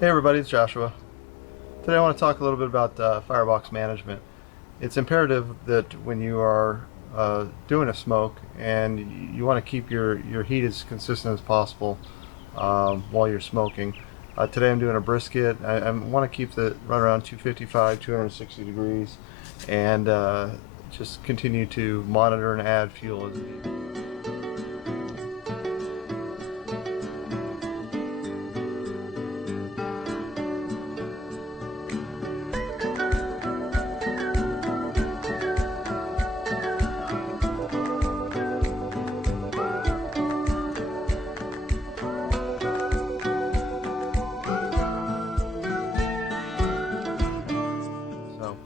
Hey everybody, it's Joshua. Today I want to talk a little bit about firebox management. It's imperative that when you are doing a smoke and you want to keep your heat as consistent as possible while you're smoking. Today I'm doing a brisket. I want to keep the right around 255, 260 degrees and just continue to monitor and add fuel as needed. So,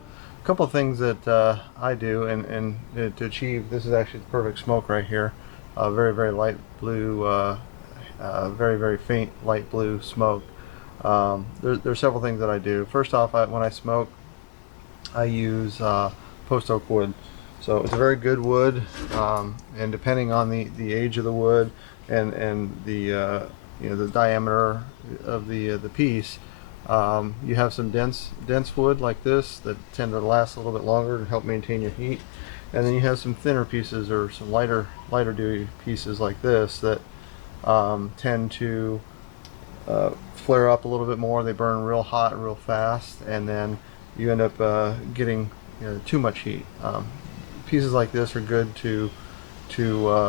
a couple of things that I do and to achieve this is actually the perfect smoke right here. Very light blue, very faint light blue smoke. There's several things that I do. First off, when I smoke, I use post oak wood. So it's a very good wood, and depending on the age of the wood and the the diameter of the piece, you have some dense wood like this that tend to last a little bit longer and help maintain your heat, and then you have some thinner pieces or some lighter duty pieces like this that tend to flare up a little bit more. They burn real hot real fast, and then you end up getting too much heat. Pieces like this are good to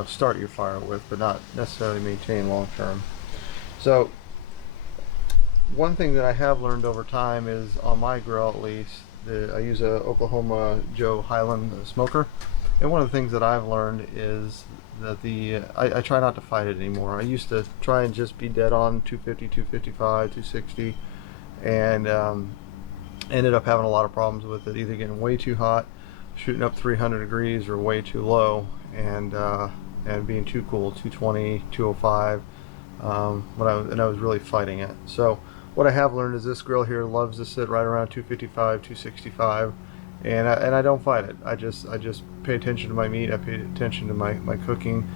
start your fire with, but not necessarily maintain long term. So one thing that I have learned over time is on my grill at least, I use a Oklahoma Joe Highland smoker, and one of the things that I've learned is that I try not to fight it anymore. I used to try and just be dead on 250, 255, 260, and ended up having a lot of problems with it, either getting way too hot, shooting up 300 degrees, or way too low, and being too cool, 220, 205. And I was really fighting it. So what I have learned is this grill here loves to sit right around 255, 265, and I don't fight it. I just pay attention to my meat. I pay attention to my cooking,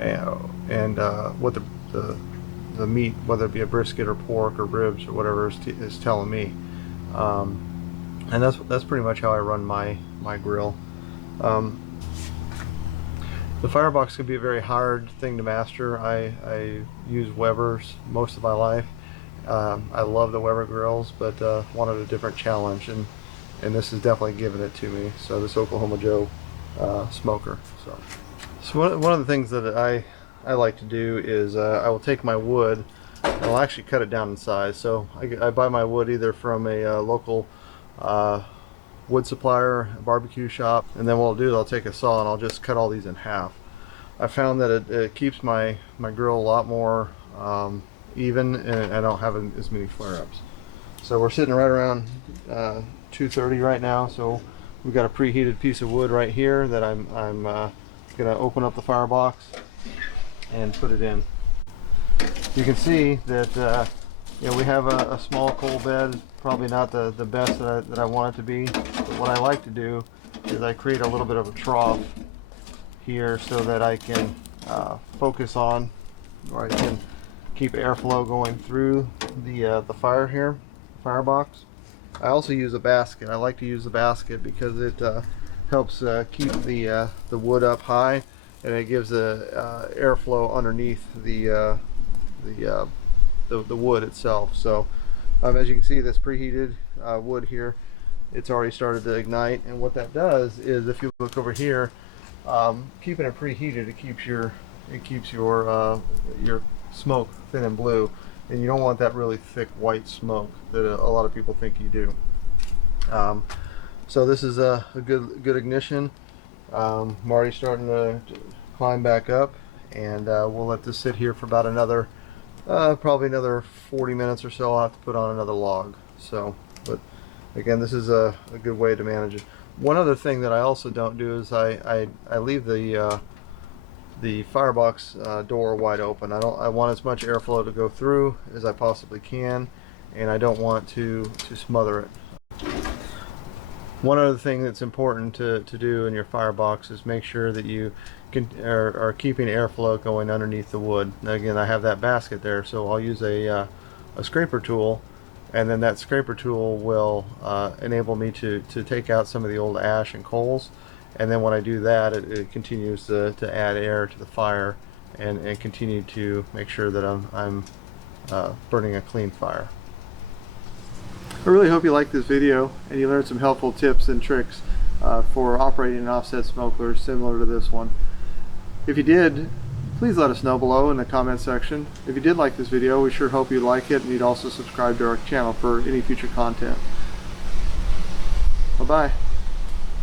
and what the meat, whether it be a brisket or pork or ribs or whatever, is telling me. Um, and that's pretty much how I run my grill. Um, the firebox can be a very hard thing to master. I use Weber's most of my life. I love the Weber grills, but wanted a different challenge, and this is definitely giving it to me. So this Oklahoma Joe smoker. So one of the things that I like to do is I will take my wood and I'll actually cut it down in size. So I buy my wood either from a local uh, wood supplier, a barbecue shop, and then what I'll do is I'll take a saw and I'll just cut all these in half. I found that it keeps my grill a lot more even, and I don't have as many flare-ups. So we're sitting right around 230 right now. So we've got a preheated piece of wood right here that I'm gonna open up the firebox and put it in. You can see that we have a small coal bed, probably not the best that I want it to be, but what I like to do is I create a little bit of a trough here so that I can focus on, or I can keep airflow going through the fire here, firebox. I also use a basket. I like to use the basket because it helps keep the wood up high, and it gives the airflow underneath the wood itself. So as you can see, this preheated wood here, it's already started to ignite, and what that does is, if you look over here, keeping it preheated, it keeps your smoke thin and blue, and you don't want that really thick white smoke that a lot of people think you do. So this is a good ignition. I'm already starting to climb back up, and we'll let this sit here for about another probably another 40 minutes or so. I'll have to put on another log. So, but again, this is a good way to manage it. One other thing that I also don't do is I leave the firebox door wide open. I want as much airflow to go through as I possibly can, and I don't want to smother it. One other thing that's important to do in your firebox is make sure that you are keeping airflow going underneath the wood. Now again, I have that basket there, so I'll use a scraper tool and then that scraper tool will enable me to take out some of the old ash and coals, and then when I do that, it continues to add air to the fire and continue to make sure that I'm burning a clean fire. I really hope you liked this video and you learned some helpful tips and tricks for operating an offset smoker similar to this one. If you did, please let us know below in the comment section. If you did like this video, we sure hope you like it and you'd also subscribe to our channel for any future content. Bye-bye.